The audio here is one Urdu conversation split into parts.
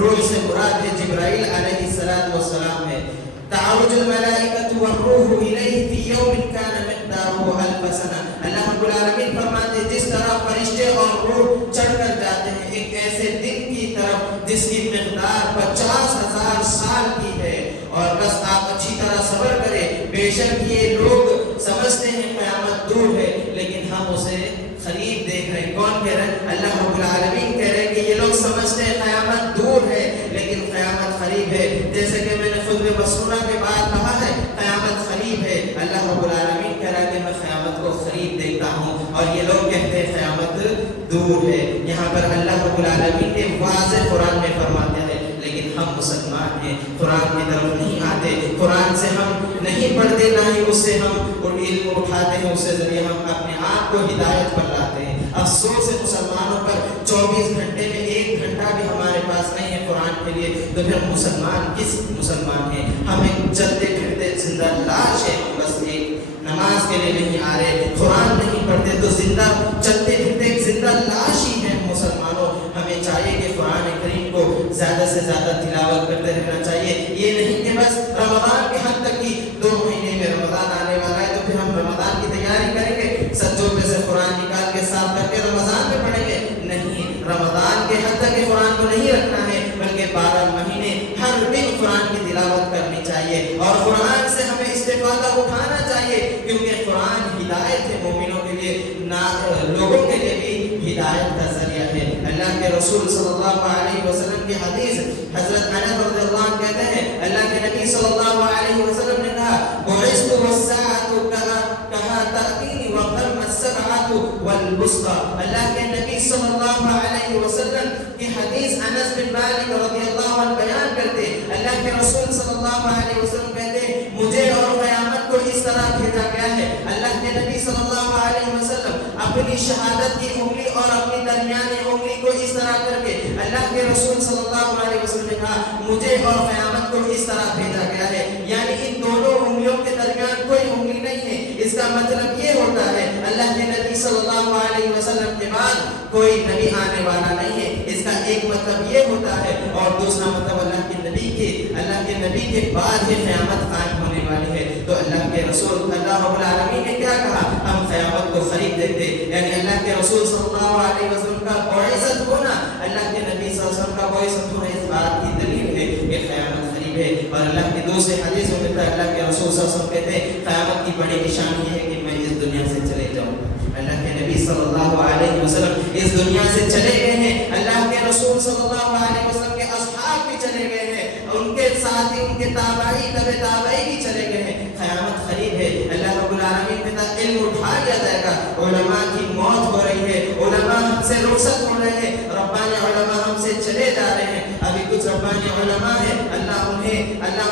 روح سے مراد ہے جبرائیل علیہ السلام ہے. تعرج الملائکۃ والروح الیہ فی یوم کان مقدارہ الف سنہ. اللہ رب العالمین فرماتے جس طرح فرشتے اور روح چڑھ کر جاتے ہیں ایک ایسے دن کی طرف جس کی مقدار 50,000 سال کی ہے. اور بس آپ اچھی طرح صبر کریں. بے شک یہ لوگ سمجھتے ہیں قیامت دور ہے لیکن ہم اسے قریب دیکھ رہے ہیں. کون کہہ رہے ہیں؟ اللہ رب العالمین کہہ رہے ہیں کہ یہ لوگ سمجھتے ہیں قیامت دور ہے لیکن قیامت قریب ہے. جیسے کہ میں نے خطبہ مسنونہ کے بعد کہا ہے قیامت قریب ہے. اللہ رب العالمین کہہ رہا ہے کہ میں قیامت کو قریب دیکھتا ہوں اور یہ لوگ کہتے ہیں قیامت دور ہے. یہاں پر اللہ رب العالمین نے واضح قرآن میں فرماتے ہیں لیکن ہم مسلمان ہیں قرآن کی طرف نہیں آتے. قرآن سے ہم نہیں پڑھتے نہ ہی اس سے ہم علم اٹھاتے ہیں. اس سے ذریعے ہم اپنے آپ کو ہدایت پر لاتے ہیں. افسوس ہے مسلمانوں پر 24 گھنٹے میں 1 گھنٹہ بھی ہمارے پاس نہیں ہے قرآن کے لیے. تو پھر مسلمان کس مسلمان ہیں؟ ہم ایک چلتے پھرتے زندہ لاش ہے. ہم بس ایک نماز کے لیے نہیں آ رہے قرآن نہیں پڑھتے تو زندہ چلتے پھرتے ایک زندہ لاش ہی ہے مسلمانوں. ہمیں چاہیے کہ قرآن کریم کو زیادہ سے زیادہ تلاوت کرتے رہنا چاہیے. یہ نہیں کہ بس رمضان کے حد تک ہی 2 مہینے میں رمضان آنے والا ہے تو پھر ہم رمضان کی تیاری کریں گے سجوں پہ سے قرآن نکال کے صاف کر کے رمضان میں پڑھیں گے. نہیں, رمضان کے حد تک قرآن کو نہیں رکھنا ہے بلکہ 12 مہینے ہر دن قرآن کی تلاوت کرنی چاہیے اور قرآن سے ہمیں استفادہ اٹھانا چاہیے کیونکہ قرآن ہدایت ہے مومنوں کے لیے لوگوں کے لیے بھی ہدایت کا ذریعہ ہے. اللہ کے رسول صلی اللہ علیہ وسلم کی حدیث حضرت انس رضی اللہ عنہ کہتے ہیں اللہ کے نبی صلی اللہ علیہ وسلم نے کہا بعثت والساعة کہا تأتینی وقرم السبعة والوسطى. اللہ کے نبی صلی اللہ علیہ وسلم کی حدیث انس بن مالک رضی اللہ عنہ بیان کرتے اللہ کے رسول صلی اللہ علیہ وسلم کہتے ہیں مجھے اور قیامت کو اس طرح بھیجا گیا ہے. اللہ کے نبی صلی اللہ علیہ وسلم اپنی شہادت کی انگلی اور اپنی درمیانی انگلی کو اس طرح کر کے اللہ کے رسول صلی اللہ علیہ وسلم نے کہا مجھے اور قیامت کو اس طرح بھیجا گیا ہے. یعنی ان دونوں انگلیوں کے درمیان کوئی انگلی نہیں ہے. اس کا مطلب یہ ہوتا ہے اللہ کے نبی صلی اللہ علیہ وسلم کے بعد کوئی نبی آنے والا نہیں ہے. اس کا ایک مطلب یہ ہوتا ہے اور دوسرا مطلب اللہ کے نبی کے بعد ہی قیامت قائم ہونے والی ہے. تو اللہ کے رسول اللہ رب العالمین نے کیا کہا ہم قیامت کو قریب دیکھتے یعنی اللہ کے رسول صلی اللہ علیہ وسلم کا بعثت ہونا اللہ کے نبی صلی اللہ علیہ وسلم کا بعثت ہونا اس بات کی دلیل ہے کہ قیامت قریب ہے. اور اللہ کی دوسرے حدیث میں اللہ کے رسول صلی اللہ علیہ وسلم کہتے ہیں قیامت کی بڑی نشانی یہ ہے کہ میں اس دنیا سے چلے جاؤں. اللہ کے نبی صلی اللہ علیہ وسلم اس دنیا سے چلے گئے ہیں. اللہ کے رسول صلی اللہ علیہ وسلم کے اصحاب بھی چلے گئے ہیں ان کے ساتھی ان کے تابعی تابعی بھی چلے گئے ہیں. قیامت قریب ہے. اللہ رب العالمین کے تحت علم اٹھا لیا جائے گا. علماء کی موت ہو رہی ہے. علماء ہم سے رخصت ہو رہے ہیں. ربانی علماء ہم سے چلے جا رہے ہیں. ابھی کچھ ربانی علماء ہیں اللہ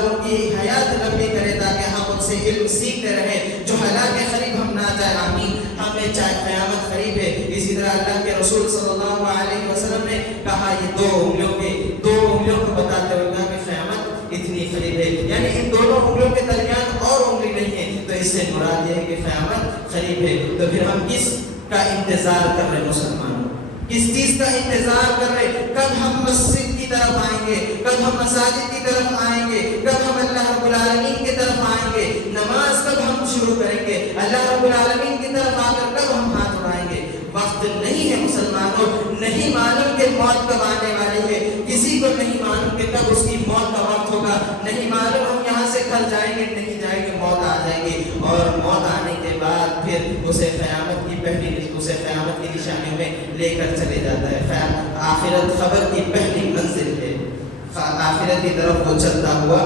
ان کی حیات لمبی کرے تاکہ ہم ان سے علم سیکھتے رہیں. جو اللہ کے قریب ہم نہ جائے آمین. ہمیں چاہے قیامت قریب ہے. اسی طرح اللہ کے رسول صلی اللہ علیہ وسلم نے کہا یہ 2 انگلیوں کو بتاتے ہوئے کہا کہ قیامت اتنی قریب ہے یعنی ان دونوں انگلیوں کے درمیان اور انگلی نہیں ہے. تو اس سے مراد یہ ہے کہ قیامت قریب ہے. تو پھر ہم کس کا انتظار کر رہے مسلمانوں؟ کس چیز کا انتظار کر رہے؟ کب ہم مسجد کی طرف آئیں گے؟ کب ہم مساجد کی طرف آئیں گے؟ کب ہم اللہ رب العالمین کی طرف آئیں گے؟ نماز کب ہم شروع کریں گے؟ اللہ رب العالمین کی طرف آ کر کب ہم ہاتھ اٹھائیں گے؟ وقت نہیں ہے مسلمانوں. نہیں معلوم کہ موت کب آنے والی ہے. کسی کو نہیں معلوم کہ کب اس کی موت کا وقت ہوگا. نہیں معلوم ہم یہاں سے کل جائیں گے نہیں جائیں گے. موت آ جائے گی اور موت آنے کے بعد پھر اسے قیامت کی نشانیوں میں لے کر چلے جاتا ہے. آخرت خبر کی پہلی منزل ہے. آخرت کی طرف وہ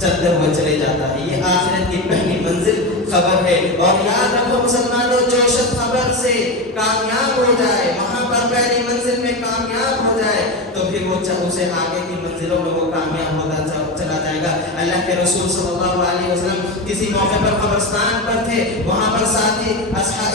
چلتے ہوئے چلے جاتا ہے. یہ آخرت کی پہلی منزل خبر ہے. اور یاد رکھو مسلمانوں جو شخص خبر سے کامیاب ہو جائے وہاں پر پہلی منزل میں کامیاب ہو جائے تو پھر وہ اسے آگے کی منزلوں میں وہ کامیاب ہوتا چلا جائے گا. اللہ کے رسول صلی اللہ علیہ وسلم کسی موقع پر قبرستان پر تھے. وہاں پر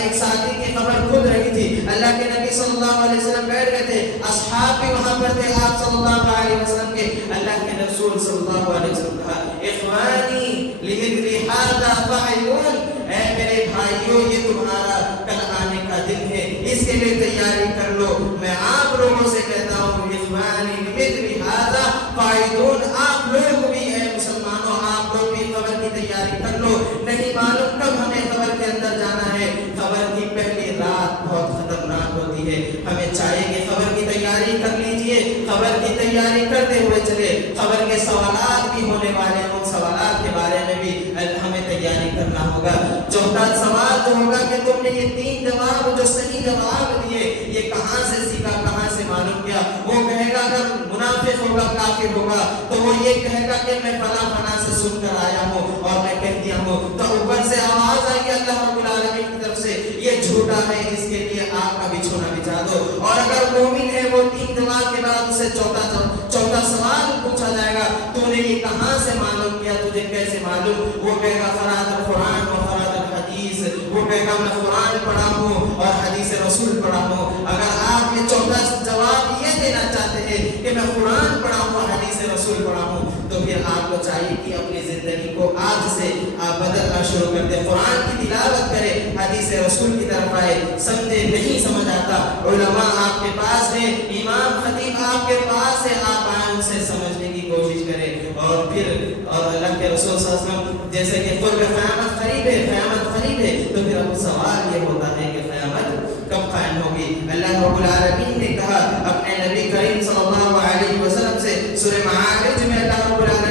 ایک ساتھی کی قبر کھد رہی تھی. اللہ کے نبی صلی اللہ علیہ وسلم بیٹھ گئے تھے. اصحاب بھی وہاں پر تھے آپ صلی اللہ علیہ وسلم کے. اللہ کے رسول صلی اللہ علیہ وسلم کہا اخوانی لمثل هذا فاعلون. اے میرے بھائیوں یہ تمہارا کل آنے کا دن ہے اس کے لیے تیاری کر لو. میں آپ لوگوں سے کہتا ہوں اخوانی لمثل هذا فائدون، آپ لوگ بھی اے مسلمانوں، آپ لوگ بھی قبر کی تیاری کر لو، نہیں معلوم کب ہمیں قبر کے اندر جانا ہے۔ قبر کی پہلی رات بہت خطرناک ہوتی ہے، ہمیں چاہیے کہ قبر کی تیاری کر لیجئے، قبر کی تیاری کرتے ہوئے چلے، قبر کے سوالات بھی ہونے والے ہیں، ان سوالات کے بارے میں بھی ہمیں تیاری کرنا ہوگا۔ چوتھا سوال تو ہوگا کہ تم نے یہ 3 جواب جو صحیح جواب دیے یہ کہاں سے سیکھا، کہاں سے معلوم کیا؟ وہ کہے گا اگر منافق ہوگا، کافر ہوگا تو وہ یہ کہے گا کہ میں فلاں فلاں سے سن کر آیا ہوں اور میں کہہ دیا ہوں، تو اوپر سے آواز آئی ہے اللہ رب العالمین کی طرف سے یہ جھوٹا ہے، اس کے لیے آگ کا بچھونا بچھا دو۔ اور اگر مومن ہے وہ 3 جواب کے بعد اسے چوتھا سوال پوچھا جائے گا، تو نے یہ کہاں سے معلوم کیا، تجھے کیسے معلوم؟ وہ کہے گا فراد القرآن و فراد الحدیث، وہ کہے گا میں قرآن پڑھا ہوں اور حدیث رسول پڑھا ہوں۔ اگر آپ یہ چوتھا جواب یہ دینا چاہتے ہیں کہ میں قرآن پڑھا ہوں اور حدیث رسول پڑھا ہوں، تو پھر آپ کو چاہیے کہ اپنی زندگی کو آج سے آپ بدلنا شروع کر دیں، قرآن کی تلاوت کریں، حدیث رسول کی طرف آئے۔ سمجھے نہیں سمجھ آتا، علماء آپ کے پاس ہیں، امام خطیب آپ کے پاس ہے، آپ آئیں ان سے سمجھنے کی کوشش کریں، اور پھر اللہ کے رسول صلی اللہ علیہ وسلم جیسے کہ قرب قیامت قریب ہے، قیامت قریب ہے، تو پھر اب سوال یہ ہوتا ہے کہ قیامت کب قائم ہوگی؟ اللہ رب العالمین نے کہا اپنے نبی کریم صلی اللہ علیہ وسلم سے، سورہ معارج میں اللہ رب العالمین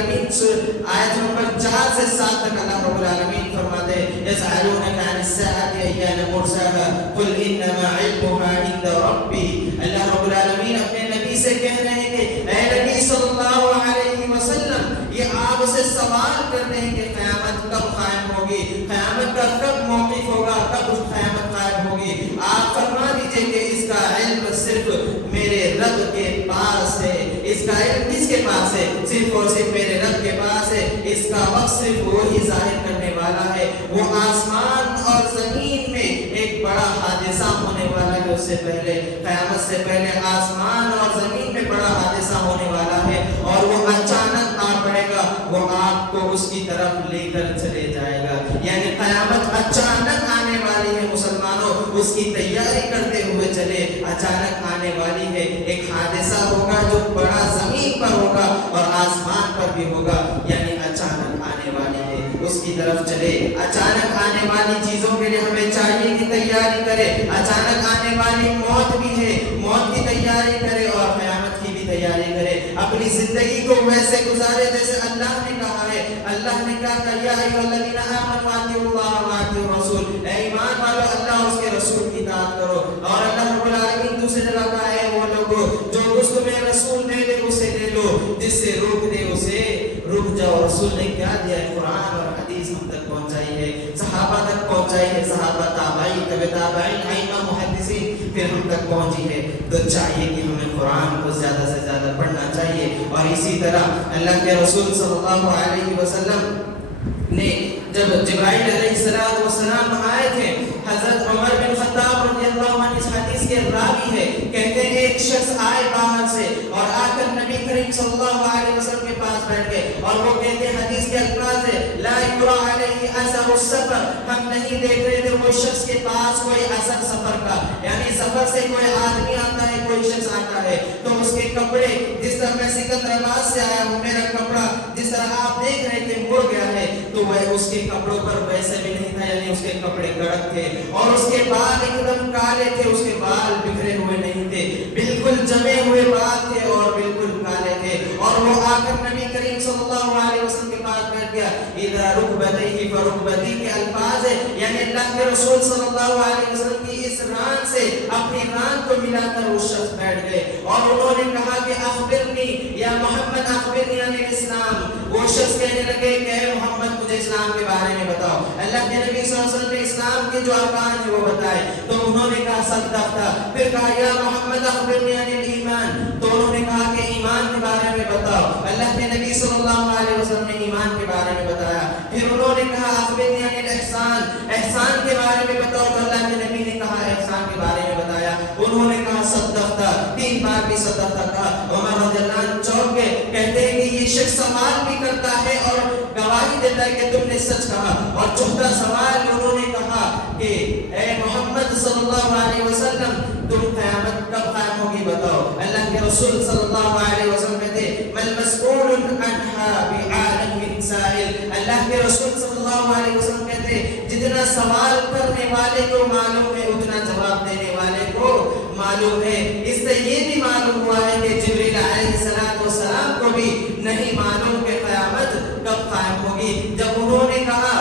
آیت نمبر 4 سے 7 تک اللہ رب العالمین فرماتے ہیں یسألونک عن الساعة أيان مرساها قل إنما علمها عند ربي۔ اللہ رب العالمین اپنے نبی سے کہہ رہے ہیں کہ اے نبی صلی اللہ علیہ وسلم، یہ آپ سے سوال کرتے ہیں کہ قیامت کب قائم ہوگی، قیامت کا کب موقف ہوگا، کب قیامت قائم ہوگی؟ آپ فرما دیجئے کہ اس کا علم صرف میرے رب کے پاس ہے۔ اس کا علم کس کے پاس ہے؟ صرف اور صرف میرے رب کے پاس ہے۔ اس کا وقت صرف وہی ظاہر کرنے والا ہے۔ وہ آسمان اور زمین میں ایک بڑا حادثہ ہونے والا ہے، اس سے پہلے قیامت سے پہلے آسمان اور زمین میں بڑا حادثہ ہونے والا ہے، اور وہ اچانک آ پڑے گا، وہ آپ کو اس کی طرف لے کر چلے جائے گا۔ یعنی قیامت اچانک آنے والی ہے مسلمانوں، اس کی تیاری کرتے ہوئے چلے، اچانک آنے والی ہے۔ ایک حادثہ ہوگا جو بڑا زمین پر ہوگا اور آسمان پر بھی ہوگا، یعنی اچانک آنے والی ہے، اس کی طرف چلے۔ اچانک آنے والی چیزوں کے لیے ہمیں چاہیے کہ تیاری کرے۔ اچانک آنے والی موت بھی ہے، موت کی تیاری کرے اور قیامت کی بھی تیاری کرے۔ اپنی زندگی کو ویسے گزارے جیسے اللہ نے کہا ہے۔ اللہ نے کہا کہ یا ایھا الذین آمنوا اطیعوا اللہ واطیعوا الرسول، اے ایمان والو اللہ اس کے رسول کی اطاعت کرو۔ اور اللہ رب العالمین دوسری جگہ کہا ہے وہ لوگوں جو کچھ تمہیں رسول دے دے اسے لے لو، جس سے روک دے اسے رک جاؤ۔ رسول نے کیا دیا ہے؟ قرآن اور حدیث ہم تک پہنچائی ہے، صحابہ تک پہنچائی ہے، صحابہ تابعین تبع تابعین ائمہ محدثین پھر ہم تک پہنچی ہے۔ تو چاہیے کہ ہمیں قرآن کو زیادہ سے زیادہ پڑھنا چاہیے۔ اور اسی طرح اللہ کے رسول صلی اللہ علیہ وسلم نے جب جبرائیل علیہ السلام آئے تھے، حضرت عمر بن خطاب رضی اللہ عنہ اس حدیث کے راوی ہے، کہتے ہیں ایک شخص آئے باہر سے اور آ کر نبی کریم صلی اللہ علیہ وسلم کے پاس بیٹھ گئے، اور وہ کہتے ہیں حدیث کے الفاظ ہے لا یرا علیہ اثر السفر، ہم نہیں دیکھ رہے تھے وہ شخص کے پاس کوئی اثر سفر کا، یعنی سفر سے کوئی آدمی آتا ہے، کوئی شخص آتا ہے تو اس کے کپڑے، جس طرح میں سکندرآباد سے آیا ہوں، میرا کپڑا جس طرح آپ دیکھ رہے تھے مڑ گیا ہے، تو وہ اس کے کپڑوں پر ویسے بھی نہیں تھا، یعنی اس کے کپڑے کڑک تھے، اور اس کے بال ایک دم کالے تھے، اس کے بال بکھرے ہوئے نہیں تھے، بالکل جمے ہوئے بال تھے اور بالکل کالے تھے۔ اور وہ آ کر نبی کریم صلی اللہ علیہ وسلم کے پاس بیٹھ گیا۔ اذا رکبتیہ فرکبتی کے الفاظ ہے، یعنی اللہ کے رسول صلی اللہ علیہ وسلم کی اس ران سے اپنی ران کو ملا کر وہ شخص بیٹھ گئے، اور انہوں نے کہا کہ اخبرنی یا محمد اخبرنی عن الاسلام۔ وہ شخص کہنے لگے کہ اے محمد مجھے اسلام کے بارے میں بتاؤ۔ اللہ کے نبی صلی اللہ علیہ وسلم نے اسلام کے جو ارکان ہیں وہ بتائے، تو انہوں نے کہا صدقت۔ پھر کہا یا محمد اخبرنی عن الایمان، تو انہوں نے کہا کہ ایمان کے بارے میں بتاؤ۔ اللہ کے نبی صلی اللہ علیہ وسلم نے ایمان کے بارے میں بتایا۔ پھر انہوں نے کہا اخبرنی عن الاحسان، احسان کے بارے میں بتاؤ، تو اللہ کے نبی نے کہا احسان کے بارے میں بتایا۔ انہوں نے کہا صدقت، 3 بار بھی صدقت کہا۔ عمر رضی اللہ عنہ چونک گئے، کہتے ہیں کہ یہ شخص سوال بھی کرتا ہے اور گواہی دیتا ہے کہ تم نے سچ کہا۔ اور چوتھا سوال انہوں نے کہا کہ اے محمد صلی اللہ علیہ وسلم تم قیامت کب قائم ہوگی بتاؤ۔ اللہ کے رسول صلی اللہ علیہ وسلم کہتے بل مسئول عنها بعالم سائل. اللہ کے رسول صلی اللہ علیہ وسلم کہتے ہیں جتنا سوال کرنے والے کو معلوم ہے اتنا جواب دینے والے کو معلوم ہے. اس سے یہ بھی معلوم ہوا ہے کہ جبریل علیہ السلام کو بھی نہیں معلوم کہ قیامت کب قائم ہوگی. جب انہوں نے کہا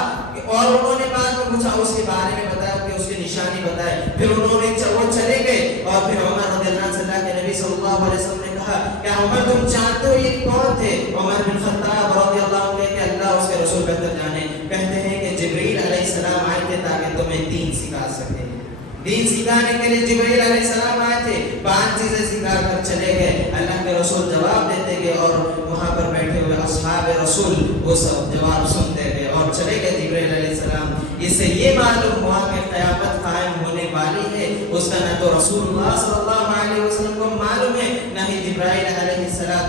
اور انہوں نے بعد میں پوچھا اس کے بارے میں بتایا کہ اس کی نشانی بتائے. پھر انہوں نے وہ چلے گئے اور پھر عمر رضی اللہ عنہ صلی اللہ کے نبی صلی اللہ علیہ وسلم نے کہا کہ عمر تم جانتے ہو یہ کون تھے؟ عمر بن خطاب رضی اللہ عنہ کہ اللہ اس کے رسول بہتر جانے. کہتے ہیں کہ جبریل علیہ السلام آئے تھے تاکہ تمہیں دین سکھا سکے. دین سکھانے کے لیے جبریل علیہ السلام آئے تھے. 5 چیزیں سکھا کر چلے گئے. اللہ کے رسول جواب دیتے گئے اور وہاں پر بیٹھے ہوئے اصحاب رسول وہ سب جواب سنتے گئے اور چلے گئے جبریل علیہ السلام. اس سے یہ معلوم ہوا کہ قیامت قائم ہونے والی ہے. اس کا نہ تو رسول اللہ صلی اللہ علیہ وسلم کو معلوم ہے نہ ہی جبرائیل علیہ السلام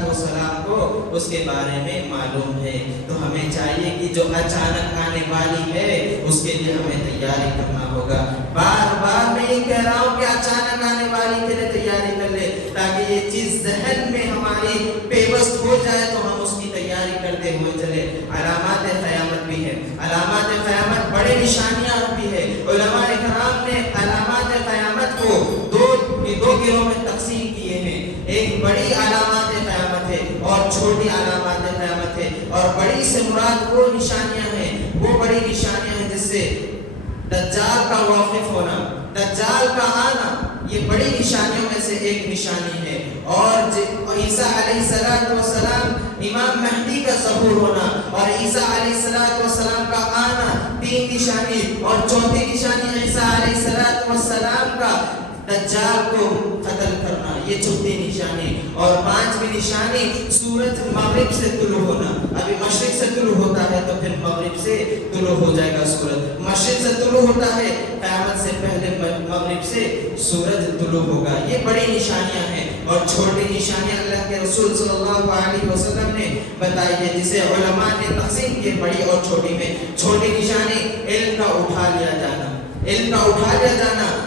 کو اس کے بارے میں معلوم ہے. تو ہمیں چاہیے کہ جو اچانک آنے والی ہے اس کے لیے ہمیں تیاری کرنا ہوگا. بار بار میں یہ کہہ رہا ہوں کہ اچانک آنے والی کے لیے تیاری کر لے تاکہ یہ چیز ذہن میں ہماری پیوست ہو جائے تو ہم اس کی تیاری کرتے ہوئے چلے. علامات قیامت بھی ہے. علامات قیامت بڑے نشانیاں بھی ہے. علماء کرام نے علامات قیامت کو دو گروہ میں تقسیم کیے ہیں. ایک بڑی علامات قیامت ہے اور چھوٹی علامات قیامت ہے. اور بڑی سے مراد وہ نشانیاں ہیں وہ بڑی نشانیاں ہیں جس سے دجال کا واقف ہونا دجال کا آنا یہ بڑی نشانیوں میں سے ایک نشانی ہے. اور عیسیٰ علیہ السلام امام مہدی کا ظہور ہونا اور عیسیٰ علیہ السلام کا آنا 3 نشانی. اور چوتھی نشانی عیسیٰ علیہ السلام کا دجال کو قتل کرنا یہ چوتھی نشانی. اور 5ویں نشانی سورج مغرب سے طلوع ہونا. ابھی مشرق سے طلوع ہوتا ہے تو پھر مغرب سے طلوع ہو جائے گا سورج. مشرق سے طلوع ہوتا ہے قیامت سے پہلے مغرب سے سورج طلوع ہوگا. یہ بڑی نشانیاں ہیں. اور چھوٹی نشانیاں اللہ کے رسول صلی اللہ علیہ وسلم نے بتائی ہے جسے علماء نے تقسیم کیے بڑی اور چھوٹی میں. چھوٹی نشانی علم کا اٹھا لیا جانا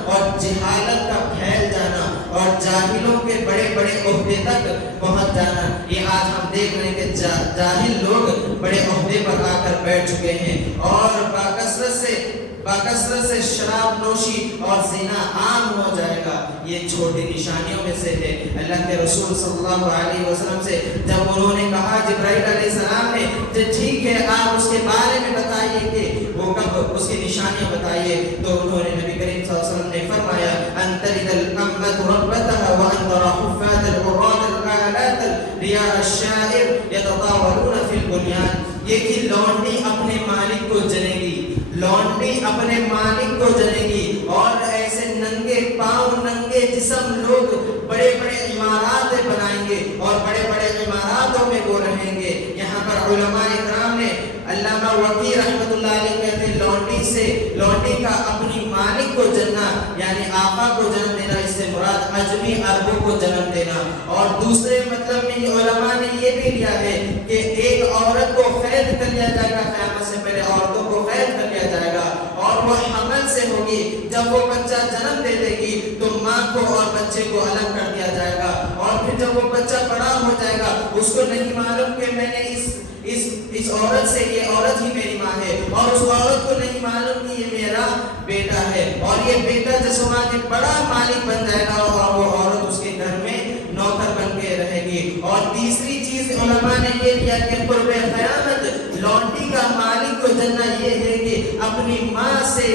اور جہالت کا پھیل جانا اور جاہلوں کے بڑے بڑے عہدے تک پہنچ جانا. یہ آج ہم دیکھ رہے ہیں کہ جاہل لوگ بڑے عہدے پر آ کر بیٹھ چکے ہیں اور باکثرت سے شراب نوشی اور زنا عام ہو جائے گا. یہ چھوٹی نشانیوں میں سے ہے. اللہ کے رسول صلی اللہ علیہ وسلم سے جب انہوں نے کہا جبرائیل علیہ السلام نے کہ ٹھیک ہے آپ اس کے بارے میں بتائیے کہ وہ کب اس کی نشانیاں بتائیے تو انہوں نے نبی کریم صلی اللہ علیہ وسلم نے فرمایا ان تلد الامت ربتها وان ترى حفاة العراة الآلات رياء الشائر يتطاولون في البنيان. یہ کہ لونڈی اپنے مالک کو جنے گی اور ایسے ننگے پاؤں ننگے جسم لوگ بڑے بڑے عمارات بنائیں گے اور بڑے بڑے عماراتوں میں وہ رہیں گے. یہاں پر علماء اکرام نے علامہ وقی رحمۃ اللہ علیہ کہتے ہیں لونڈی کا اپنی مالک کو جننا یعنی آقا کو جنم دینا اس سے مراد عجمی عربوں کو جنم دینا. اور دوسرے مطلب میں علماء نے یہ بھی لیا ہے کہ ایک عورت کو قید کر لیا جائے گا. قیامت سے پہلے عورتوں کو قید کر لیا جائے گا اور وہ حمل سے ہوگی. جب وہ بچہ جنم دے دے گی تو ماں کو اور بچے کو الگ کر دیا جائے گا. اور پھر جب وہ بچہ بڑا ہو جائے گا اس کو نہیں معلوم کہ میں نے اس عورت سے یہ عورت ہی میری ماں ہے اور اس عورت کو نہیں معلوم کہ یہ میرا بیٹا ہے. اور یہ بیٹا جسما کے بڑا مالک بن جائے گا اور وہ عورت اس کے گھر میں نوکر بن کے رہے گی. اور تیسری چیز علماء نے یہ کیا کہ قرب قیامت لونڈی کا مالک کو جننا یہ ہے کہ اپنی ماں سے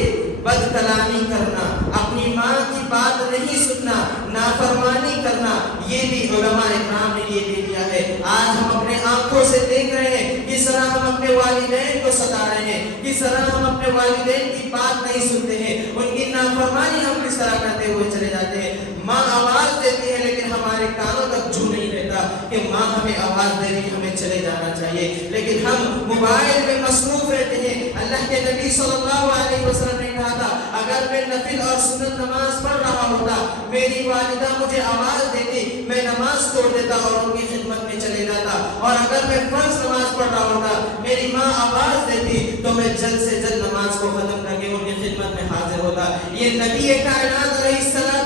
بد کلامی کرنا اپنی ماں کی بات نہیں سننا نافرمانی کرنا یہ بھی علماء اکرام نے یہ بھی کیا ہے. آج ہم اپنے آنکھوں سے دیکھ رہے ہیں کس طرح ہم اپنے والدین کو ستا رہے ہیں کس طرح ہم اپنے والدین کی بات نہیں سنتے ہیں ان کی نافرمانی ہم کس طرح کرتے ہوئے چلے جاتے ہیں. ماں آواز دیتی ہے لیکن ہمارے کانوں تک چھو نہیں رہتا کہ ماں ہمیں آواز دے رہی ہمیں چلے جانا چاہیے لیکن ہم موبائل میں مصروف رہتے ہیں. اللہ کے نبی صلی اللہ علیہ وسلم نے کہا تھا اگر میں نفل اور سنت نماز پڑھ رہا ہوتا میری والدہ مجھے آواز دیتی میں نماز چھوڑ دیتا اور ان کی خدمت میں چلے جاتا. اور اگر میں فرض نماز پڑھ رہا ہوتا میری ماں آواز دیتی تو میں جلد سے جلد نماز کو ختم کر کے ان کی خدمت میں حاضر ہوتا. یہ نبی کائنات علیہ السلام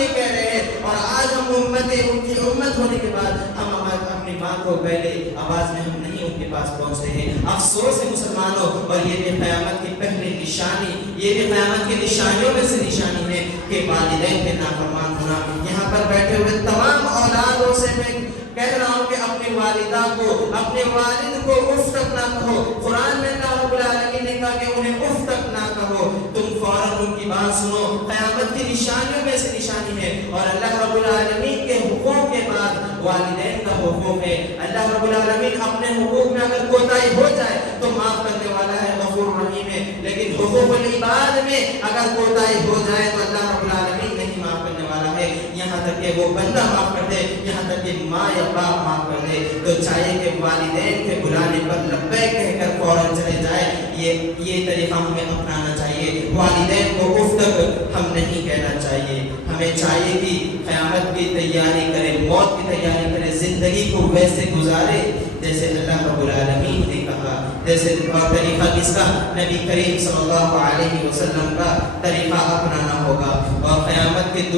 یہ کہہ رہے ہیں اور آج ہم ان کی امت ہونے کے بعد ہم اپنے اپنی ماں کو پہلے آواز میں ہم نہیں ان کے پاس پہنچتے ہیں. افسوس ہے مسلمانوں. اور یہ بھی قیامت کی پہلی نشانی, یہ بھی قیامت کی نشانیوں میں سے نشانی ہے کہ والدین کے نافرمان ہونا. یہاں پر بیٹھے ہوئے تمام اولادوں سے میں کہہ رہا ہوں کہ اپنی والدہ کو, اپنے والد کو اف تک نہ کہو. قرآن میں اللہ رب العالمین نے کہا کہ انہیں اف تک نہ کہو, تم فوراً ان کی بات سنو. قیامت کی نشانیوں میں سے نشانی ہے. اور اللہ رب العالمین کے حقوق کے بعد والدین کا حقوق ہے. اللہ رب العالمین اپنے حقوق میں اگر کوتاہی ہو جائے تو معاف کرنے والا ہے, غفور رحیم ہے. لیکن حقوق العباد میں اگر کوتاہی ہو جائے تو اللہ رب العالمین نہیں معاف کرنے والا ہے. یہاں تک کہ وہ بندہ معاف کر دے, یہاں تک کہ ماں یا باپ معاف کر دے. تو چاہیے کہ والدین کے بلانے پر لبیک کہہ کر فوراً چلے جائے. یہ طریقہ ہمیں اپنانا چاہیے. والدین کو اف تک ہم نہیں کہنا چاہیے. ہمیں چاہیے کہ قیامت کی تیاری کرے, موت کی تیاری کرے, زندگی کو ویسے گزارے جیسے اللہ رب العالمین نے کہا. جیسے اور طریقہ کس کا, نبی کریم صلی اللہ علیہ وسلم کا طریقہ اپنانا ہوگا. اور قیامت کے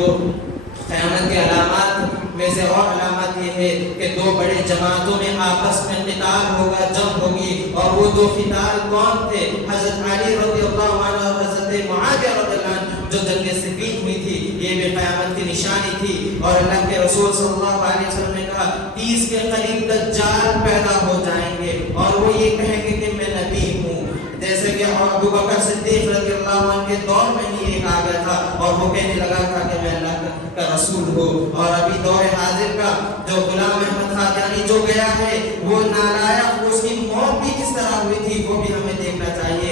علامات میں سے اور علامات یہ ہے کہ دو بڑے جماعتوں میں آپس میں قتال ہوگا, جنگ ہوگی. اور وہ دو قتال کون تھے؟ حضرت علی رضی اللہ عنہ اور حضرت معاویہ رضی اللہ عنہ, جو جنگ صفین ہوئی تھی. یہ بھی قیامت کی نشانی تھی. اور اللہ کے رسول صلی اللہ علیہ وسلم نے کہا 30 کے قریب دجال پیدا ہو جائیں گے اور وہ یہ کہیں گے کہ میں نبی ہوں. جیسے کہ ابو بکر صدیق رضی اللہ عنہ کے دور میں ہی ایک آ گیا تھا اور وہ کہنے لگا تھا کہ میں اللہ کا رسول ہو. اور ابھی دور حاضر کا جو غلام احمد قادیانی جو گیا ہے وہ نالائق, اس کی موت بھی کس طرح ہوئی تھی وہ بھی ہمیں دیکھنا چاہیے.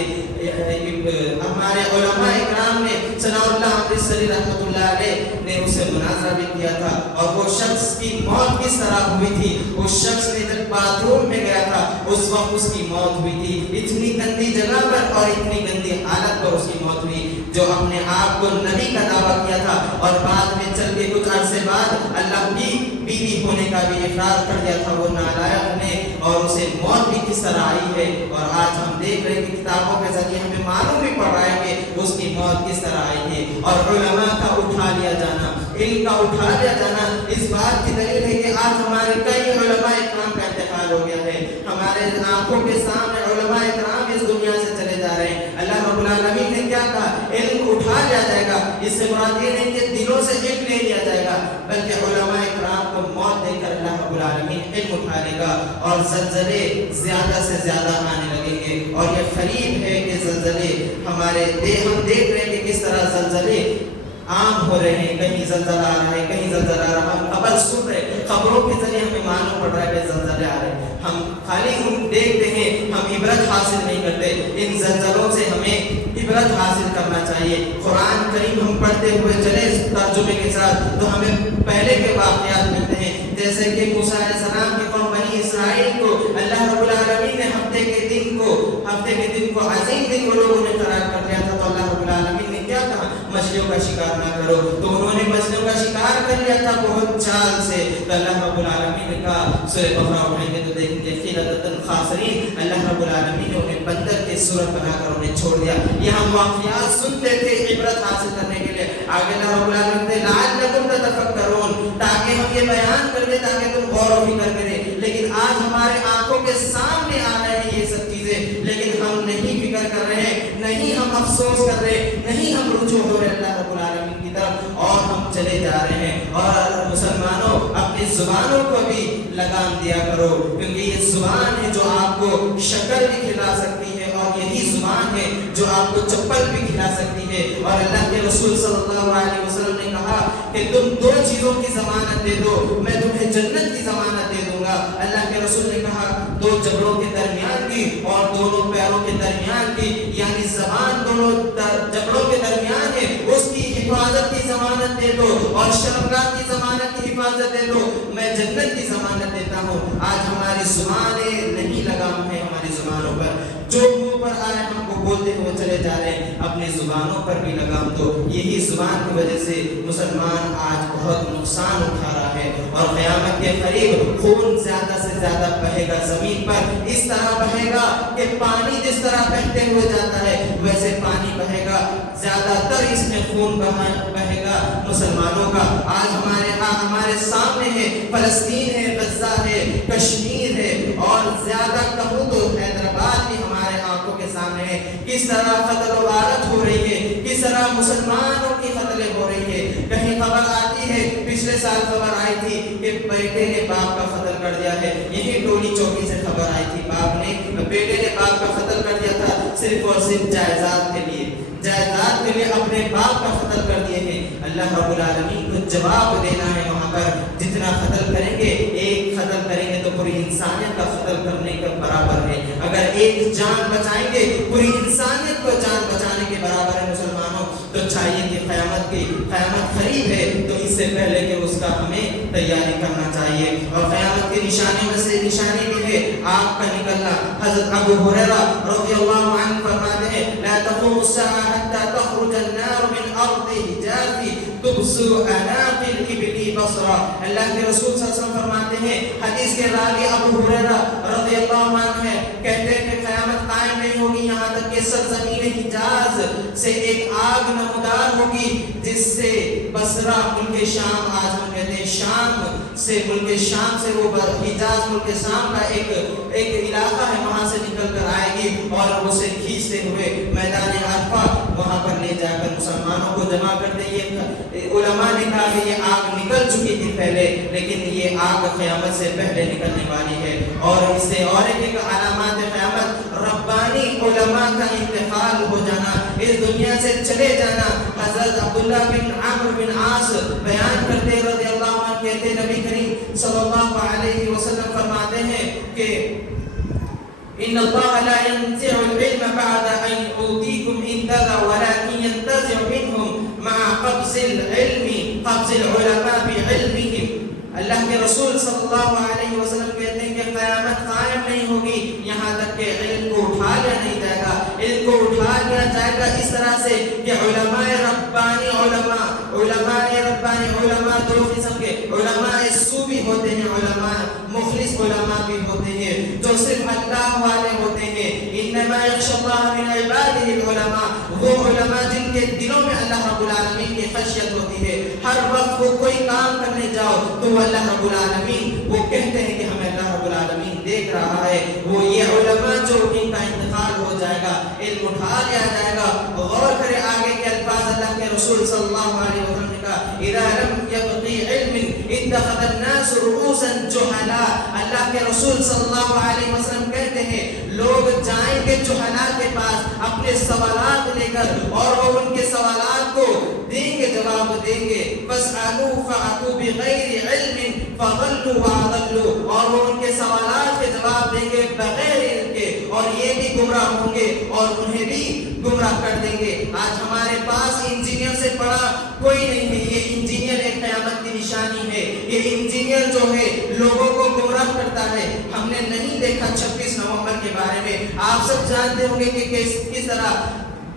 ہمارے علماء اکرام نے ثناء اللہ امرتسری رحمۃ اللہ علیہ نے اسے مناظرہ بھی کیا تھا. اور وہ شخص کی موت کس طرح ہوئی تھی, اس شخص نے جب باتھ روم میں گیا تھا اس وقت اس کی موت ہوئی تھی. اتنی گندی جگہ پر اور اتنی گندی حالت پر اس کی موت ہوئی. جو اپنے آپ کو نبی کا دعویٰ کیا تھا اور بعد میں چل کے کچھ عرصے بعد اللہ کی بیوی ہونے کا بھی اقرار کر دیا تھا وہ نالائق نے, اور اسے موت بھی کس طرح آئی ہے. اور آج ہم دیکھ رہے ہیں کہ کتابوں کے ذریعے ہمیں معلوم بھی پڑ رہا ہے کہ اس کی موت کس طرح آئی ہے. اور علماء کا اٹھا لیا جانا, علم کا اٹھا لیا جانا اس بات کی دلیل ہے کہ آج ہمارے کئی علماء اکرام کا انتقال ہو گیا ہے. ہمارے آنکھوں کے سامنے علماء اکرام اس دنیا سے چلے جا رہے ہیں. اللہ رب العالمین نے کیا کہا, علم اٹھا لیا جائے گا. اس سے مراد یہ نہیں کہ دلوں سے علم لے لیا جائے گا, بلکہ علماء اکرام کو موت دے کر اللہ رب العالمین علم اٹھا لے گا. اور زلزلے زیادہ سے زیادہ آنے لگیں گے. اور یہ قریب ہے کہ زلزلے ہمارے ہم دیکھ رہے ہیں کہ کس طرح زلزلے عام ہو رہے ہیں. کہیں زلزلہ آ رہا ہے, کہیں زلزلہ آ رہا ہے. ہم خبر سن رہے ہیں, خبروں کے ذریعے ہمیں معلوم پڑ رہا ہے کہ زلزلے آ رہے ہیں. ہم خالی ہم دیکھتے ہیں, ہم عبرت حاصل نہیں کرتے. ان زلزلوں سے ہمیں عبرت حاصل کرنا چاہیے. قرآن کریم ہم پڑھتے ہوئے چلے ترجمے کے ساتھ تو ہمیں پہلے کے واقعات ملتے ہیں. جیسے کہ موسیٰ علیہ السلام کی قوم بنی اسرائیل کو اللہ رب العالمین نے ہفتے کے دن کو عظیم دن وہ لوگوں نے قرار کر دیا تھا. تو اللہ رب العالمین نے کیا کہا, مچھلیوں کا شکار نہ کرو. تو انہوں نے مچھلیوں کا شکار کر لیا تھا بہت چال سے. تو اللہ رب العالمین نے کہا, سورہ بقرہ اٹھیں گے تو دیکھیں گے قِلَةً خَاسِرِينَ, اللہ رب العالمین نے انہیں بندر کی صورت بنا کر انہیں چھوڑ دیا. یہ ہم واقعات سنتے تھے عبرت حاصل کرنے کے لیے. آگے اللہ رب العالمین نے لَعَلَّكُمْ تَتَفَكَّرُونَ, تاکہ ہم یہ بیان کر دیں تاکہ تم غور و فکر کریں. لیکن آج ہمارے آنکھوں کے سامنے آ رہے ہیں یہ سب چیزیں, لیکن ہم نہیں فکر کر رہے ہیں, نہیں ہم افسوس کر رہے ہیں, نہیں ہم رجوع ہو رہے اللہ رب العالمین کی طرف, اور ہم چلے جا رہے ہیں. اور مسلمانوں اپنی زبانوں کو بھی لگام دیا کرو, کیونکہ یہ زبان ہے جو آپ کو شکر بھی کھلا سکتی ہے, اور یہی زبان ہے جو آپ کو چپل بھی کھلا سکتی ہے. اور اللہ کے رسول صلی اللہ علیہ وسلم نے کہا کہ تم دو چیزوں کی ضمانت دے دو, میں تمہیں جنت کی ضمانت دے دوں گا. اللہ کے رسول نے کہا دو جبڑوں کے درمیان کی اور دونوں پیروں کے درمیان کی, یعنی زبان دونوں جبڑوں کے درمیان ہے, اس کی حفاظت کی ضمانت دے دو اور شرمگاہ کی ضمانت کی حفاظت دے دو, میں جنت کی ضمانت دیتا ہوں. آج ہماری زبانیں نہیں لگام ہے ہماری زبانوں پر, جو منہ پر آئے ہم کو بولتے ہوئے چلے جا رہے ہیں. اپنی زبانوں پر بھی لگام دو. یہی زبان کی وجہ سے مسلمان آج بہت نقصان اٹھا رہا ہے. اور قیامت کے قریب خون زیادہ سے زیادہ بہے گا زمین پر, اس طرح بہے گا کہ پانی جس طرح بہتے ہوئے جاتا ہے ویسے پانی بہے گا. زیادہ تر اس میں خون بہے گا مسلمانوں کا. آج ہمارے سامنے ہے فلسطین ہے، غزہ ہے، کشمیر ہے، اور زیادہ کہوں تو حیدرآباد بھی ہمارے آنکھوں کے سامنے ہے. کس طرح قتل و غارت ہو رہی ہے، کس طرح مسلمانوں کی قتلیں ہو رہی ہے. کہیں خبر آتی ہے، پچھلے سال خبر آئی تھی کہ بیٹے نے باپ کا قتل کر دیا ہے. یہی ٹولی چوکی سے خبر آئی تھی، بیٹے نے باپ کا قتل کر دیا تھا صرف اور صرف جائیداد کے لیے اپنے باپ کا قتل کر دیے ہیں. اللہ رب العالمین کو جواب دینا ہے. وہاں پر جتنا قتل کریں گے، ایک قتل کریں گے تو پوری انسانیت کا قتل کرنے کے برابر ہے. اگر ایک جان بچائیں گے، پوری انسانیت کو جان بچانے کے برابر ہے. مسلمانوں تو چاہیے کہ قیامت قریب ہے، تو اس سے پہلے کہ اس کا ہمیں تیاری کرنا چاہیے. اور قیامت کی نشانیوں میں سے نشانی بھی ہے آگ کا نکلنا. حضرت ابو ہریرہ رضی اللہ عنہ فرماتے ہیں لا تقوم الساعة حتى تخرج النار من ارض حجاز تبصر اناق الابل بصرا. اللہ کے رسول صلی اللہ علیہ وسلم فرماتے ہیں، حدیث کے راوی ابو ہریرہ رضی اللہ عنہ ہے، کہتے ہیں کہ قیامت قائم نہیں ہوگی یہاں تک کہ سرزمین حجاز سے ایک آگ نمودار ہوگی جس سے بصرہ ملک شام، آج ہم کہتے ہیں شام سے، ملک شام سے، وہ حجاز ملک شام کا ایک علاقہ ہے، وہاں سے نکل کر آئے گی اور اسے کھینچتے ہوئے میدان عرفہ وہاں پر لے جا کر مسلمانوں کو جمع کرتے. یہ علماء نے کہا کہ یہ آگ نکل چکی تھی پہلے، لیکن یہ آگ قیامت سے پہلے نکلنے والی ہے. اور اس سے اور ایک علامات قیامت ربانی علماء کا انتقال ہو جانا، اس دنیا سے چلے جانا. حضرت عبداللہ بن عمرو بن عاص بیان کرتے رضی اللہ عنہ، کہتے نبی کریم صلی اللہ علیہ وسلم فرماتے ہیں کہ ان اللہ لا ينزع العلم بعد ان يعطيكم انذرا ولكن ينتزع منهم مع قبض العلم قبض العلماء بعلمهم. اللہ کے رسول صلی اللہ علیہ وسلم کہتے ہیں کہ قیامت قائم نہیں ہوگی یہاں تک کہ علم کو اٹھا لیا نہیں جائے گا. علم کو اٹھا لیا جائے گا اس طرح سے کہ علماء ربانی علماء دو قسم کے علماء سو بھی ہوتے ہیں، علماء مخلص علماء بھی ہوتے ہیں جو صرف اللہ والے ہوتے ہیں. انما یخشى اللہ من عباده العلماء، وہ علماء جن کے دلوں میں اللہ رب العالمین کی خشیت ہوتی ہے. ہر وقت وہ کوئی کام کرنے جاؤ تو اللہ رب العالمین، وہ کہتے ہیں کہ ہمیں اللہ رب العالمین دیکھ رہا ہے. وہ یہ علماء جو ان کا انتقال ہو جائے گا، علم اٹھا لیا جائے گا. غور کرے آگے کے الفاظ اللہ کے رسول صلی اللہ علیہ وسلم نے کہا اذا لم يبقي علم اتخذ الناس رؤوسا جهلا. اللہ کے رسول صلی اللہ علیہ وسلم کہتے ہیں لوگ جائیں گے جہلا کے پاس اپنے سوالات لے کر، اور وہ ان کے سوالات کو دیں گے، جواب دیں گے. فاسألوا فأتوا بغیر علم فضلوا وأضلوا، اور وہ ان کے سوالات کے جواب دیں گے بغیر علم کے، اور یہ بھی گمراہ ہوں گے اور انہیں بھی گمراہ کر دیں گے. آج ہمارے پاس انجینئر سے بڑا کوئی نہیں ہے. یہ انجینئر ایک قیامت کی نشانی ہے. یہ انجینئر جو ہے لوگوں کو گمراہ کرتا ہے. ہم نے نہیں دیکھا 26 نومبر کے بارے میں، آپ سب جانتے ہوں گے کہ کس طرح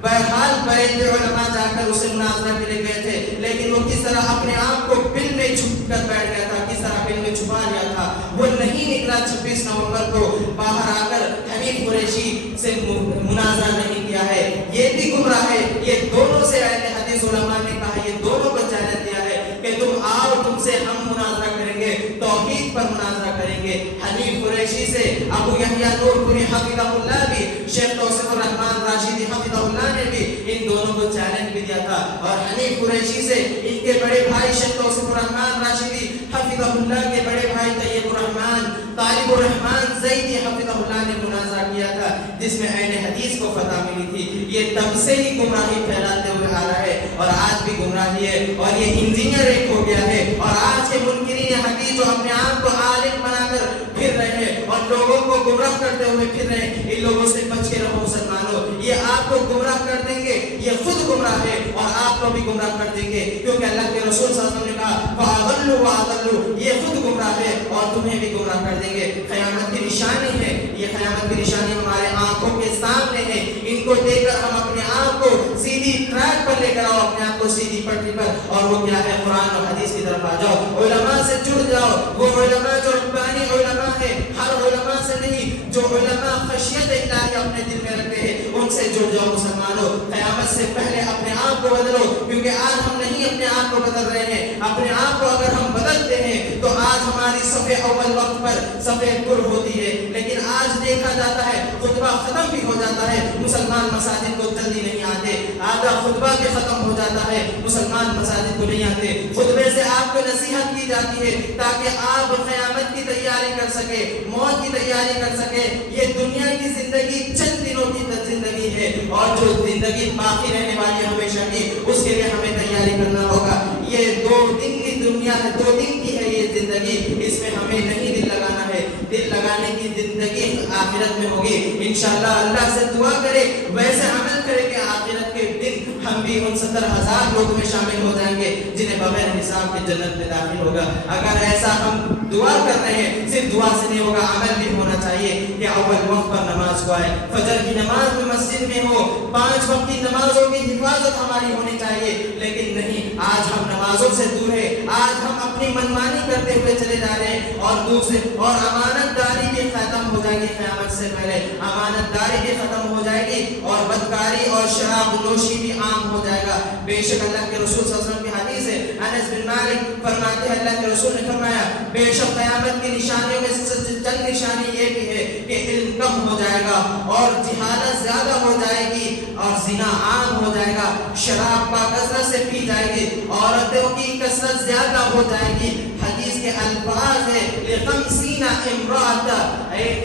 بہرحال بڑے علماء جا کر اسے مناظرہ کے لیے گئے تھے، لیکن وہ کس طرح اپنے آپ کو بل میں چھپ کر بیٹھ گیا تھا، کس طرح بل میں چھپا لیا تھا. وہ نہیں نکلا 26 نومبر کو باہر آ کر حنیف قریشی سے مناظرہ نہیں کیا ہے. یہ بھی گمراہ ہے. یہ دونوں سے اہل حدیث علماء نے کہا، یہ دونوں کو چیلنج دیا ہے کہ تم آؤ، تم سے ہم مناظرہ کریں گے، توحید پر مناظرہ کریں گے. حنیف قریشی سے ابو یحییٰ نور پوری حفظہ اللہ بھی، شیخ توصیف الرحمن راشدی حفظہ اللہ نے بھی ان دونوں کو چیلنج بھی دیا تھا. اور حنیف قریشی سے ان کے بڑے بھائی شیخ توصیف الرحمن راشدی حفظہ اللہ کے بڑے بھائی طیب الرحمن طالب الرحمن زیدی حفظہ اللہ نے مناظرہ کیا تھا، جس میں اہل حدیث کو فتح ملی تھی. یہ تب سے ہی گمراہی پھیلاتے ہوئے آ رہا ہے اور آج بھی گمراہی ہے. اور یہ انجینئر ایک ہو گیا ہے. اور آج کے منکرین حدیث جو اپنے آپ کو عالم بنا کر پھر رہے ہیں اور لوگوں کو گمراہ کرتے ہوئے پھر رہے ہیں، ان لوگوں سے بچ کے رہو مسلمانوں. یہ آپ کو گمراہ کر دیں گے، یہ خود گمراہ ہے اور آپ کو بھی گمراہ کر دیں گے، کیونکہ اللہ کے رسول صلی اللہ علیہ وسلم نے کہا فَأَضَلُّوا وَأَضَلُّوا، یہ خود گمراہ ہے اور تمہیں بھی گمراہ کر دیں گے. قیامت کی نشانی ہے. یہ قیامت کی نشانی ہمارے آنکھوں کے سامنے ہے. ان کو دیکھ کر ہم اپنے آپ کو سیدھی ٹریک پر لے کر آؤ، اپنے آپ کو سیدھی پٹری پر. اور وہ کیا ہے؟ قرآن اور حدیث کی طرف آ جاؤ، علماء سے جڑ جاؤ. وہ علماء جو ربانی علماء ہے، ہر علماء سے نہیں، جو علماء خشیت الہی اپنے دل میں رکھتے ہیں ان سے جڑ جاؤ مسلمانوں. قیامت سے پہلے اپنے کو بدلو, کیونکہ آج ہم نہیں اپنے آپ کو بدل رہے ہیں. اپنے آپ کو اگر ہم بدلتے ہیں تو آج ہماری صفحے اول وقت پر صفحے پر ہوتی ہے, لیکن آج دیکھا جاتا ہے خطبہ ختم بھی ہو جاتا ہے, مسلمان مساجد کو جلدی نہیں آتے. آدھا خطبہ بھی ختم ہو جاتا ہے, مسلمان مساجد کو نہیں آتے. خطبے سے آپ کو نصیحت کی جاتی ہے تاکہ آپ قیامت کی تیاری کر سکے, موت کی تیاری کر سکے. یہ دنیا کی زندگی چند دنوں کی زندگی ہے, اور جو زندگی باقی رہنے والی ہے ہمیشہ کی, اس کے لیے ہمیں تیاری کرنا ہوگا. یہ 2 دن کی دنیا ہے, 2 دن کی ہے یہ زندگی, اس میں ہمیں نہیں دل لگانا ہے. دل لگانے کی زندگی آخرت میں ہوگی انشاءاللہ. اللہ سے دعا کرے, ویسے عمل کرے کہ آخرت کے دن ہم بھی ان 70,000 لوگوں میں شامل ہو جائیں گے جنہیں بغیر حساب کے جنت میں داخل ہوگا. اگر ایسا ہم دعا کر رہے ہیں, صرف دعا سے نہیں ہوگا, عمل بھی ہونا چاہیے کہ اول وقت پر نماز کو آئے, فجر کی نماز میں مسجد میں ہو, 5 وقت کی نمازوں کی حفاظت ہماری ہونی چاہیے. لیکن نہیں, آج ہم نمازوں سے دور ہیں, آج ہم اپنی منمانی کرتے ہوئے چلے جا رہے ہیں, اور امانت داری بھی ختم ہو جائے گی قیامت سے پہلے. امانت داری بھی ختم ہو جائے گی, اور بدکاری اور شراب نوشی بھی عام ہو جائے گا. بے شک اللہ کے رسول صلی اللہ علیہ وسلم کی حدیث ہے, انس بن مالک فرماتے ہیں اللہ کے رسول نے فرمایا, بے شک قیامت کی نشانیوں میں سے چند نشانی یہ بھی ہے کہ علم کم ہو جائے گا, اور جہالت زیادہ ہو جائے گی, اور زنا عام ہو جائے گا, شراب با کثرت سے پی جائے گی, عورتوں کی کثرت زیادہ ہو جائے گی. حدیث کے الفاظ ہے لِخَمْسِينَ امرأۃ,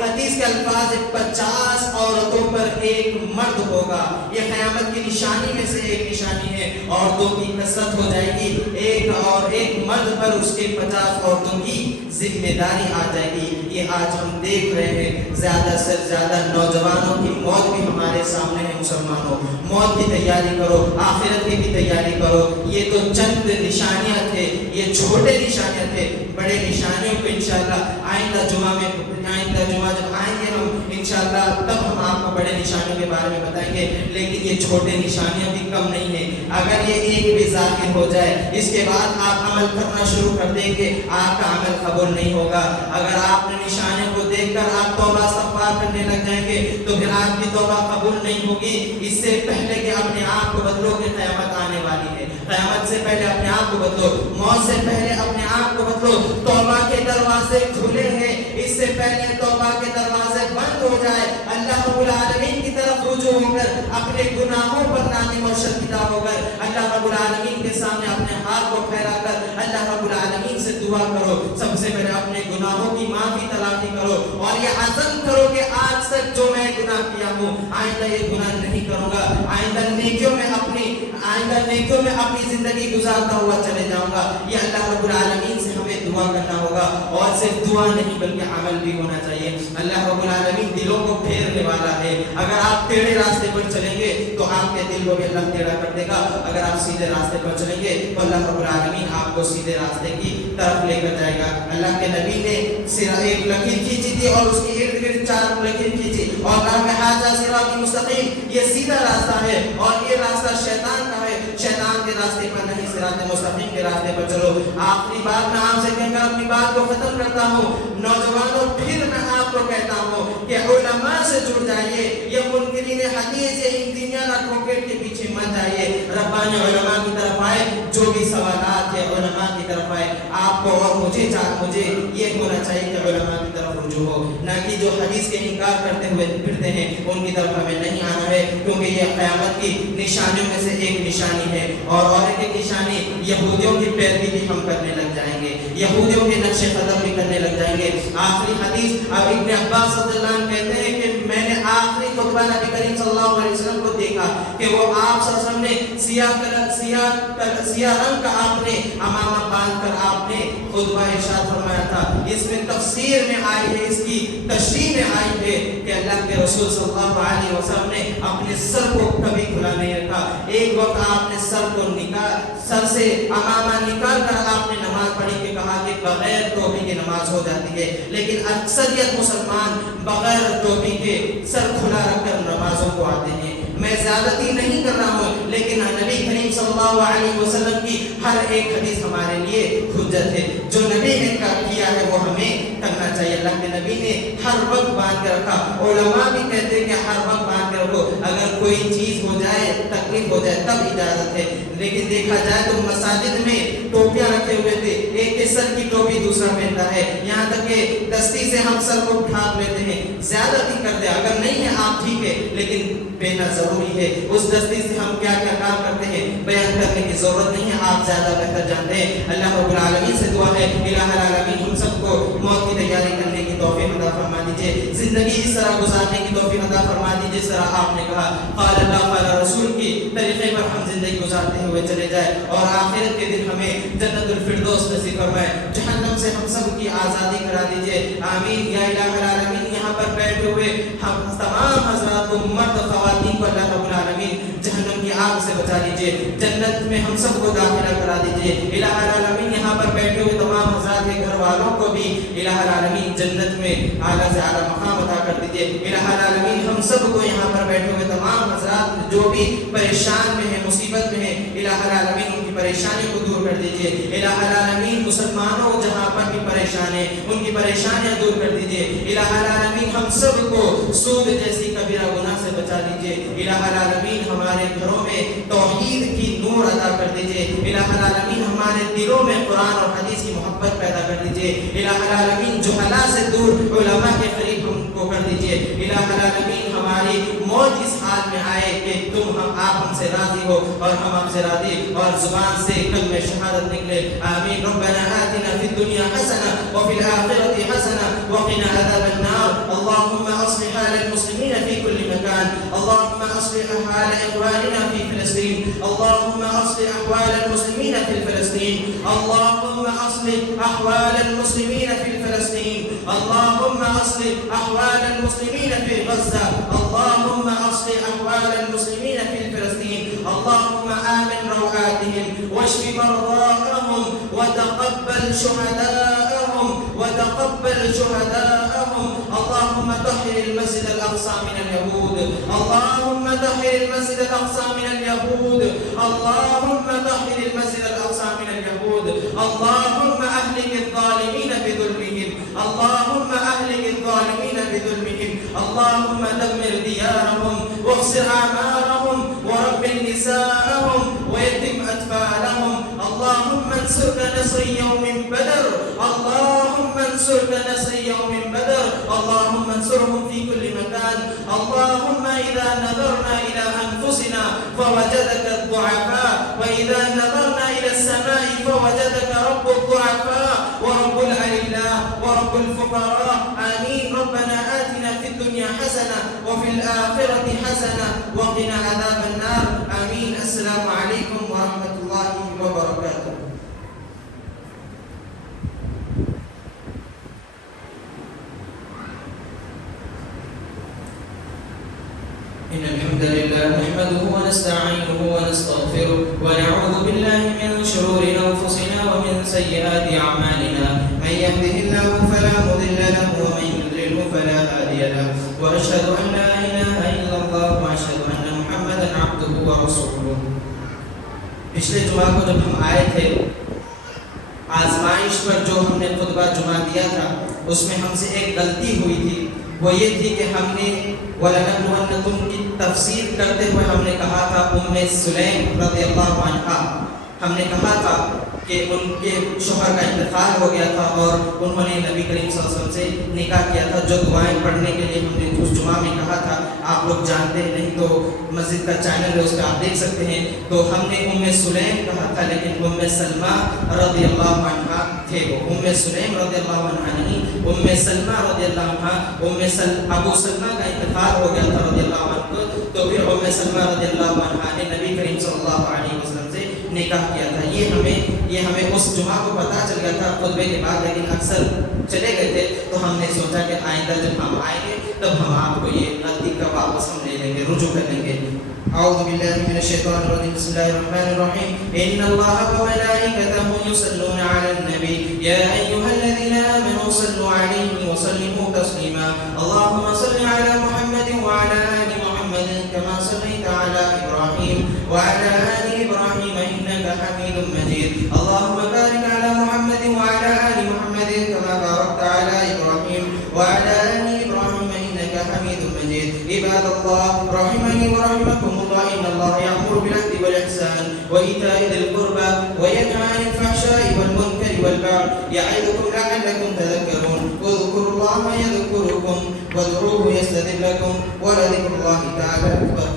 حدیث کے الفاظ 50 عورتوں پر ایک مرد ہوگا. یہ قیامت کی نشانی میں سے ایک نشانی ہے. عورتوں کی کثرت ہو جائے گی, ایک مرد پر اس کے 50 عورتوں کی ذمہ داری آ جائے گی. یہ آج ہم دیکھ رہے ہیں, زیادہ سے زیادہ نوجوانوں کی موت بھی ہمارے سامنے ہے. مسلمانوں, موت کی تیاری کرو, آخرت کی بھی تیاری کرو. یہ تو چند نشانیاں تھے, یہ چھوٹے نشانیاں تھے. بڑے نشانیوں کو انشاءاللہ آئندہ جمعہ جب آئیں گے ہم انشاءاللہ, تب ہم آپ کو بڑے نشانیوں کے بارے میں بتائیں گے. لیکن یہ چھوٹے نشانیاں بھی کم نہیں ہیں. اگر یہ ایک بھی ظاہر ہو جائے, اس کے بعد آپ عمل کرنا شروع کر دیں گے, آپ کا عمل قبول نہیں ہوگا. اگر آپ نے نشانیوں کو دیکھ کر آپ توبہ استغفار کرنے لگ جائیں گے تو پھر آپ کی توبہ قبول نہیں ہوگی. اس سے پہلے کہ اپنے آپ کو بدلو کہ قیامت آنے والی ہے, قیامت سے پہلے اپنے آپ کو بدلو, موت سے پہلے اپنے آپ کو بدلو. توبہ کے دروازے کھلے ہیں, اس سے پہلے توبہ کے دروازے بند ہو جائے. اللہ رب العالمین کی طرف رجوع ہو کر, اپنے گناہوں پر نادم اور شرمندہ ہو کر, اللہ رب العالمین کے سامنے اپنے ہاتھ کو پھیلا کر اللہ رب العالمین سے دعا کرو. سب سے پہلے اپنے گناہوں کی معافی تلافی کرو, اور یہ عزم کرو کہ آج تک جو میں گناہ کیا ہوں آئندہ یہ گناہ نہیں کروں گا, آئندہ نیکیوں میں اپنی زندگی گزارتا ہوا چلے جاؤں گا. یہ اللہ رب العالمین سے ہمیں دعا کرنا ہوگا, اور صرف دعا نہیں بلکہ عمل بھی ہونا چاہیے. اللہ رب العالمین دلوں کو پھیرنے والا ہے. اگر آپ ٹیڑھے راستے پر چلیں گے تو آپ کے دل کو بھی اللہ ٹیڑھا کر دے گا. اگر آپ سیدھے راستے پر چلیں گے تو اللہ رب العالمین آپ کو سیدھے راستے کی طرف لے کر جائے گا. اللہ کے نبی نے ایک لکیر کھینچی تھی, اور اس کی ارد گرد 4 لکیر کھینچی, اور کہا کہ ھذا صراط مستقیم, یہ سیدھا راستہ ہے, اور یہ راستہ شیطان کا ہے, شیطان کے راستے پر نہیں, صراط مستقیم کے راستے پر چلو. آخری بات میں آپ سے کہہ کر اپنی بات کو ختم کرتا ہوں. نوجوانوں, پھر میں آپ کو کہتا ہوں کہ علماء سے جڑ جائیے. یہ منکرین حدیث یا انجینئر ایڈوکیٹ کے پیچھے مت جائیے, ربانی علماء کی طرف آئے. جو بھی سوالات ہے علماء کی طرف آئے. آپ کو اور مجھے یہ ہونا چاہیے کہ علماء کی طرف رجوع ہو, نہ کہ جو حدیث کے انکار کرتے ہوئے پھرتے ہیں ان کی طرف ہمیں نہیں آنا ہے, کیونکہ یہ قیامت کی نشانیوں میں سے ایک نشانی ہے. اور ایک نشانی, یہودیوں کی پیروی بھی ہم کرنے لگ جائیں گے, یہودیوں کے نقش قدم بھی کرنے لگ جائیں گے. آخری حدیث, اب ابن عباس رضی اللہ عنہ کہتے ہیں کہ میں نے آخری خطبہ نبی کریم صلی اللہ علیہ وسلم کو دیکھا کہ وہ آپ صلی اللہ علیہ وسلم نے سیاہ رنگ کا آپ نے امامہ باندھ کر آپ نے خطبہ ارشاد فرمایا تھا. اس میں تفسیر میں آئی ہے, اس کی تشریح میں آئی ہے کہ اللہ کے رسول صلی اللہ علیہ وسلم نے اپنے سر کو کبھی کھلا نہیں رکھا. ایک وقت آپ نے سر سے امامہ نکال کر آپ نے نماز پڑھی کہ کہا کہ بغیر ٹوپی کے نماز ہو جاتی ہے, لیکن اکثریت مسلمان بغیر ٹوپی کے سر کھلا رکھ کر نمازوں کو آتے ہیں. میں زیادتی نہیں کر رہا ہوں, لیکن نبی کریم صلی اللہ علیہ وسلم کی ہر ایک حدیث ہمارے لیے حجت ہے. جو نبی نے کیا ہے وہ ہمیں کرنا چاہیے. اللہ کے نبی نے ہر وقت باندھ کے رکھا, علماء بھی کہتے ہیں کہ ہر وقت باندھ کے رکھو. اگر کوئی چیز ہو جائے، تکلیف ہو جائے تب اجازت ہے، لیکن دیکھا جائے تو مساجد میں ٹوپیاں رکھے ہوئے تھے، ایک کے سر کی ٹوپی دوسرا پہنتا ہے، یہاں تک کہ دستی سے ہم سر کو ڈھانپ لیتے ہیں، زیادتی کرتے ہیں۔ اگر نہیں ہے آپ ٹھیک ہے، لیکن پہننا ضروری ہے۔ اس دستی سے ہم کیا کیا کام کرتے ہیں بیان کرنے کی ضرورت نہیں ہے، آپ زیادہ بہتر جانتے ہیں۔ اللہ رب العالمین سے دعا ہے الہ العالمین ہم سب کو موت کی تیاری کرنے کی توفیق عطا فرما دیجیے، زندگی اس طرح گزارنے کی توفیق عطا فرما دیجیے جس طرح آپ نے کہا قال اللہ قال رسول کی طریقے پر ہم زندگی گزارتے ہوئے چلے جائے، اور آخرت کے دن ہمیں جنت الفردوس نصیب فرمائے، جہنم سے ہم سب کی آزادی کرا دیجیے، آمین یا الہ العالمین۔ یہاں پر بیٹھے ہوئے ہم تمام حضرات کو، مرد خواتین کو اللہ رب العالمین جہنم کی آگ سے بچا لیجیے، جنت میں ہم سب کو داخلہ کرا دیجیے، الہ العالمین یہاں پر بیٹھے ہوئے تمام حضرات کے گھر والوں کو بھی الہ العالمین جنت میں اعلیٰ سے اعلیٰ مقام عطا کر دیجیے، الہ العالمین ہم سب کو یہاں پر بیٹھے ہوئے تمام حضرات جو بھی پریشان میں ہیں، مصیبت میں ہیں، الہ العالمین ان کی پریشانی کو دور کر دیجیے، الہ العالمین مسلمانوں جہاں پر بھی پریشان ہیں ان کی پریشانیاں دور کر دیجیے، الہ العالمین ہم سب کو سود جیسی کبیرہ گناہ سے بچا دیجیے، الہ العالمین ہمارے گھروں میں توحید کی نور عطا کر دیجیے، الہ العالمین ہمارے دلوں میں قرآن اور حدیث کی محبت پیدا کر دیجیے، الہ العالمین جہلا سے دور علماء کے قریب ہم کو کر دیجیے، الہ العالمین ہماری موت اس حال میں آئے کہ آپ ہم سے راضی ہو اور ہم آپ سے راضی، اور زبان سے کلمہ شہادت نکلے، آمین۔ ربنا آتنا فی الدنیا حسنہ وفی الآخرة حسنہ وقنا عذاب النار، اللهم اصلح حال المسلمین فی كل مكان، اللهم اصلح حال اخواننا في فلسطين، اللهم اصلح احوال المسلمين في فلسطين، اللهم اصلح احوال المسلمين في فلسطين، اللهم اصلح احوال المسلمين في غزة، اللهم اصلح احوال المسلمين في فلسطين، اللهم آمن روعاتهم واشف مرضاهم وتقبل شهداءهم وتقبل شهداءهم، اللهم طهر المسجد الأقصى من اليهود، اللهم طهر المسجد الأقصى من اليهود، اللهم طهر المسجد الأقصى من اليهود، اللهم أهلك الظالمين بظلمهم، اللهم أهلك الظالمين بظلمهم، اللهم دمر ديارهم واغسل أعمارهم وربي نساءهم ويتم أطفالهم، اللهم انصرك نصر يوم بدر، اللهم انصرك نصر يوم بدر، اللهم انصرهم في كل مكان، اللهم إذا نظرنا إلى أنفسنا فوجدك الضعفاء، وإذا نظرنا إلى السماء فوجدك رب الضعفاء ورب الأذلاء ورب الفقراء، آمين۔ ربنا آتنا في الدنيا حسنة وفي الآخرة حسنة وقنا عذاب النار، آمين۔ السلام عليكم ورحمة الله وبركاته۔ إن الحمد لله نحمده ونستعينه ونستغفره ونعوذ بالله من شرور أنفسنا ومن سيئات أعمالنا، من يهده الله فلا مضل له ومن يضلل فلا هادي له، وأشهد أن لا إله إلا الله وأشهد أن محمدا عبده ورسوله۔ پچھلے جمعہ کو جب ہم آئے تھے، آزمائش پر جو ہم نے خطبہ جمعہ دیا تھا اس میں ہم سے ایک غلطی ہوئی تھی، وہ یہ تھی کہ ہم نے وَلَنَبْلُوَنَّكُمْ کی تفسیر کرتے ہوئے ہم نے کہا تھا سلیم رضی اللہ عنہا، ہم نے کہا تھا کہ ان کے شوہر کا انتقال ہو گیا تھا اور انہوں نے نبی کریم صلی اللہ علیہ وسلم سے نکاح کیا تھا، جو دعائیں پڑھنے کے لیے ہم نے اس جمعہ میں کہا تھا، آپ لوگ جانتے ہیں، نہیں تو مسجد کا چینل ہے اس پہ آپ دیکھ سکتے ہیں، تو ہم نے سلیم کہا تھا لیکن سلمہ رضی اللہ عنہا تھے، وہ سلیم رضی اللہ عنہا نہیں، سلمہ رضی اللہ عنہا، ابو سلمہ کا انتقال ہو گیا تھا رضی اللہ عنہ، تو پھر سلمہ رضی اللہ عنہا نے نبی کریم صلی اللہ علیہ وسلم سے نکاح کیا تھا۔ یہ ہمیں اس جمعہ کو پتہ چل گیا تھا خطبے کے بعد، لیکن اکثر چلے گئے تھے، تو ہم نے سوچا کہ آئندہ جب ہم آئیں گے تب ہم آپ کو یہ غلطی کا واپس ہم لے لیں گے، رجوع کر لیں گے۔ اعوذ باللہ من الشیطان الرجیم، بسم اللہ الرحمن الرحیم، ان اللہ وملائکتہ یصلون علی النبی یا ایھا الذین آمنوا صلوا علیہ وسلموا تسلیما، اللهم صل علی محمد وعلی آل محمد كما صليت على إبراهيم وعلى آل إبراهيم إنك حميد مجيد، اللهم بارك على محمد وعلى آل محمد كما باركت على إبراهيم وعلى آل إبراهيم إنك حميد مجيد۔ مجيد. عباد الله رحمني ورحمكم الله، إن الله يأمر بالعدل والإحسان وإيتاء ذي القربى وينهى عن الفحشاء والمنكر والبغي يعظكم لعلكم تذكرون. اذكروا الله يذكركم وادعوه يستجب لكم ولذكر الله تعالى أكبر.